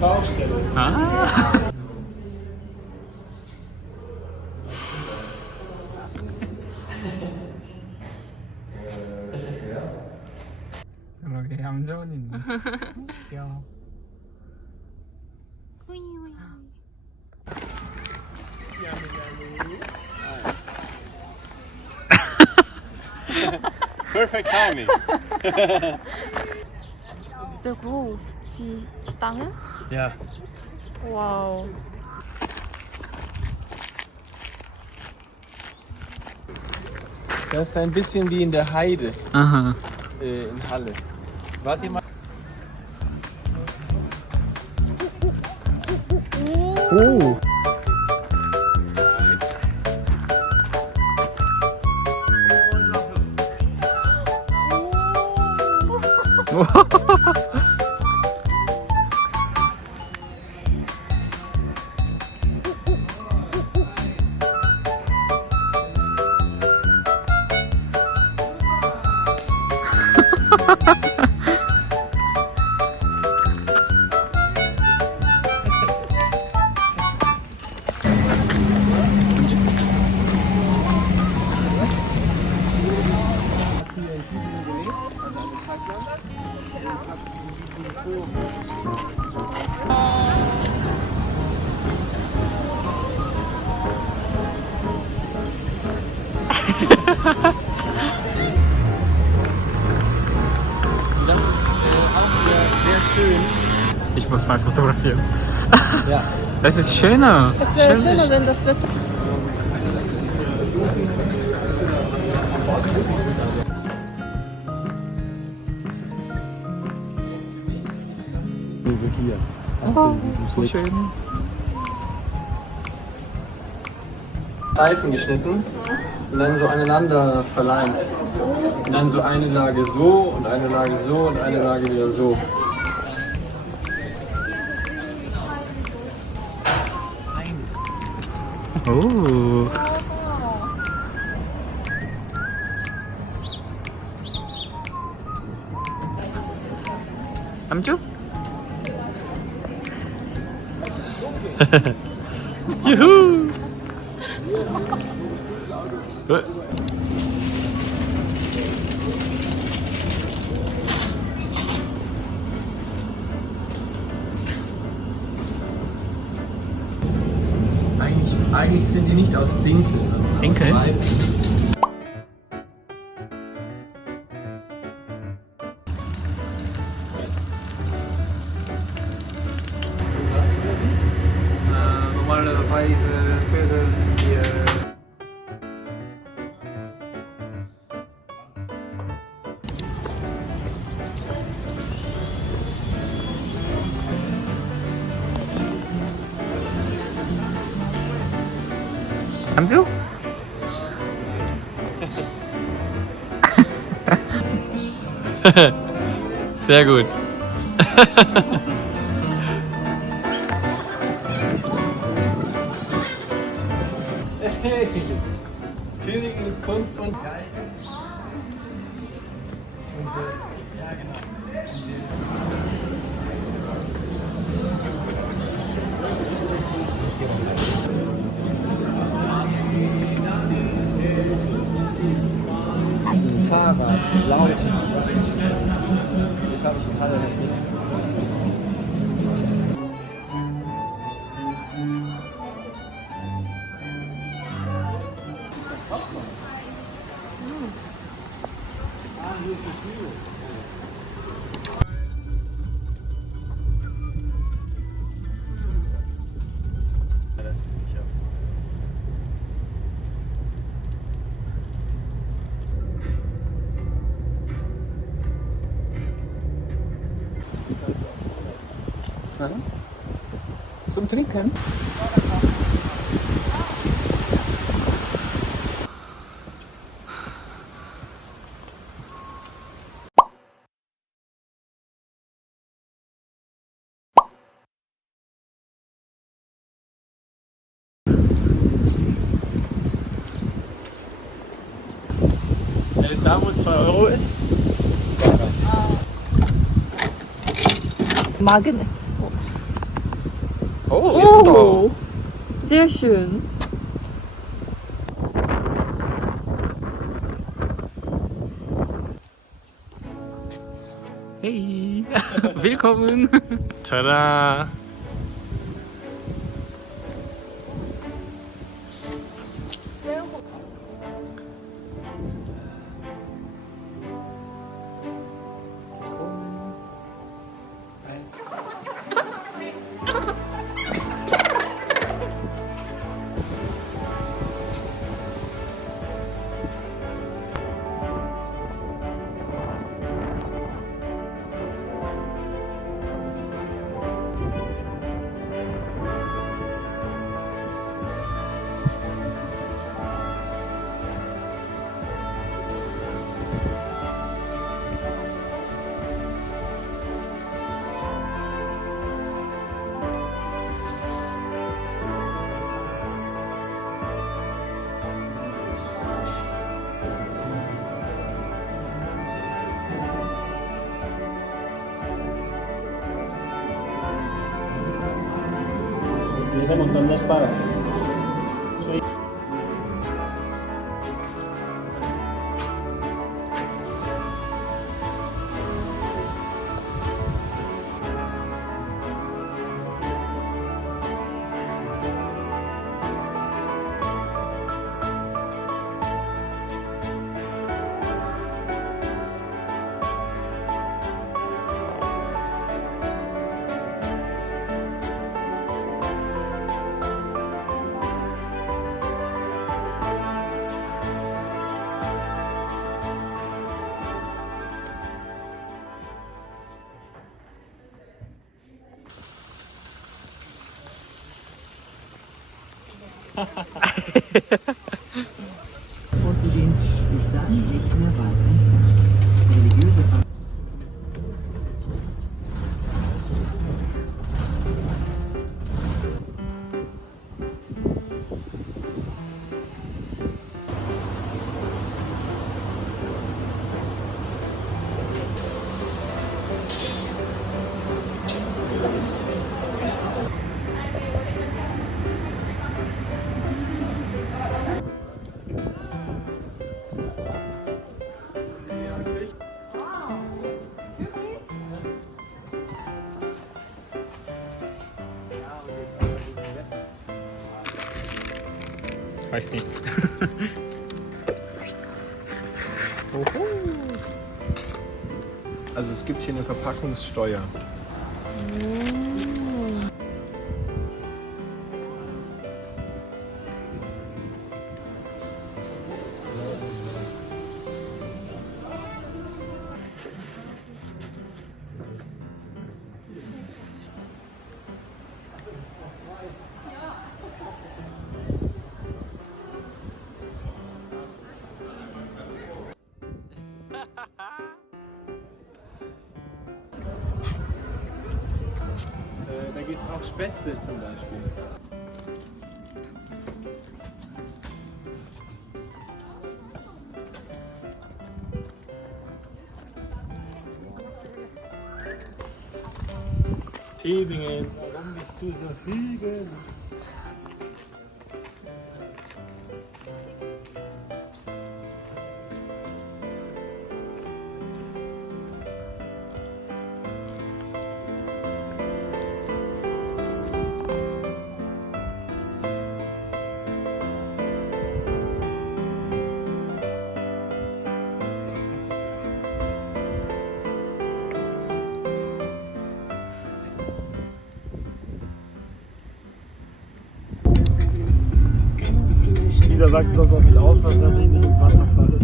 Baustelle. Ah. 그러게 얌전히 있네. 귀여워. Perfect timing. So groß, die Stange. Ja. Wow. Das ist ein bisschen wie in der Heide Aha. in Halle. Warte mal. Oh. Das ist auch sehr schön. Ich muss mal fotografieren. Ja. Das ist schöner. Es wäre schöner, wenn das Wetter. Also hier. Oh, so schön. Streifen geschnitten und dann so aneinander verleimt. Und dann so eine Lage so und eine Lage so und eine Lage wieder so. Oh. Amju? Juhu! Eigentlich sind die nicht aus Dinkel, sondern Dinkel? aus Weizen. Was für sie? Normalerweise hören wir Amju? Sehr gut. Hey, Königin ist Kunst und Geil. Ja, genau. Fahrrad, Laufen. Das habe ich in Halle noch nicht. Das ist nicht auf. Zum Trinken? Da wo 2 Euro ist. Magnet. Oh, sehr schön. Hey, willkommen. Tada. Y ese montón de espadas. Vorzugehen, ist dann nicht mehr weit entfernt. Religiöse Weiß nicht. Also es gibt hier eine Verpackungssteuer. Da gibt es auch Spätzle zum Beispiel. Tübingen, warum bist du so hügelig? Wieder sagt doch noch viel aus, dass ich nicht ins Wasser falle.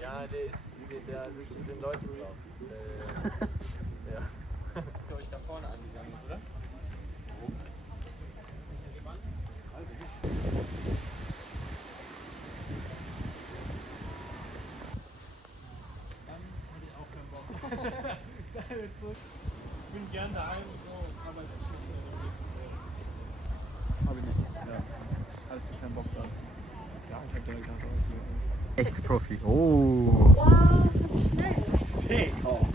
Ja, da sind Leute drauf. Ja. Der euch da vorne angegangen ist, oder? Ich bin gern daheim und so, aber das ist Hab ich nicht. Ja. Hast du keinen Bock drauf? Ja, ich hab deine Karte aus. Echte Profi. Oh. Wow, das ist schnell. Oh.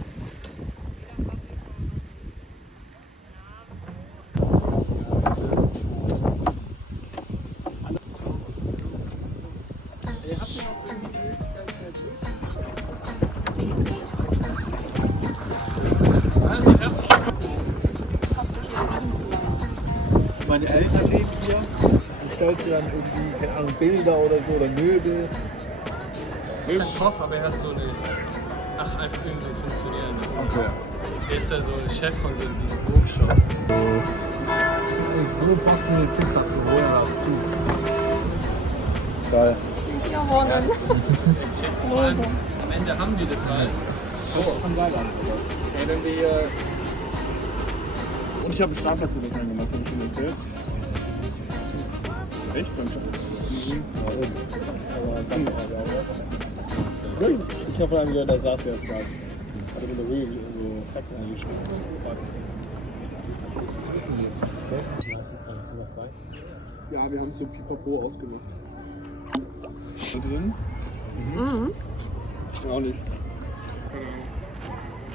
Meine Eltern leben hier und stellt sie dann irgendwie, keine Ahnung, Bilder oder so oder Möbel. Möbel Koch, aber er hat so eine. Ach, einfach irgendwie so funktionieren. Okay. Er ist ja so Chef von so diesem Workshop. So packen die Pizza zu holen, das zu. Geil. Ja, wohnen. Vor allem am Ende haben die das halt. Oh, von geil an. Ja, wenn wir hier. Und ich habe einen Startplatz mit dem gemacht, habe ich schon erzählt. Echt? Beim Startplatz? Ja, oben. Aber dann oder? Ich habe einen gehört, der saß jetzt gerade. Hat mit der Rüge so Fakten eingeschrieben. Ja, wir haben es so Pipapo ausgenutzt. Drin? Mhm. Auch nicht.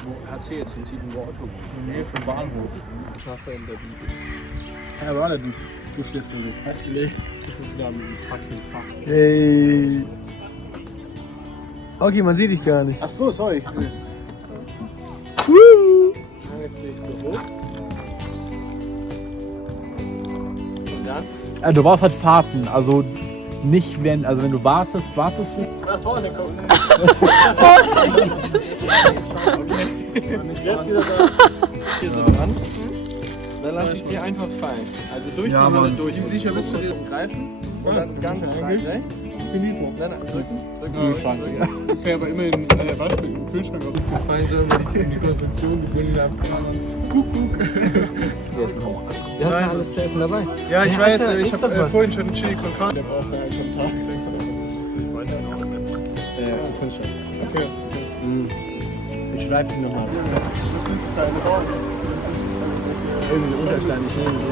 Wo hat sie jetzt entschieden, wo Auto? In der Nähe vom Bahnhof. Tafel in der Bibel. Ja, war nicht. Du stehst du nicht. Nee, das ist wieder ein fucking Fach. Hey. Okay, man sieht dich gar nicht. Ach so, sorry. Jetzt sehe ich so hoch. Und dann? Du brauchst halt Fahrten, also nicht wenn, also wenn du wartest du. Da vorne gucken. Jetzt wieder da. Hier so dran. Dann lasse ich sie einfach fallen. Also durch Ja, die Hülle Mann. durch. Wie sicher bist du dir greifen? Und dann ganz weit rechts. Dann drücken. Kühlschrank. Ja. Okay, aber immerhin Beispiel im Kühlschrank auf. Bist du fein, so wenn die Konstruktion gegründet haben. Kuckuck. Der ist noch. Wir hatten alles zu essen dabei. Ja, ich Ja, weiß, Alter, ich ist doch habe was. vorhin schon einen Chili con Carne. Der braucht ja schon einen Tag, den kann er nicht weiter. Kühlschrank. Okay. Ich schreibe ihn nochmal. Das willst du keine Dauer. Irgendwie Unterstand, ich nehme so.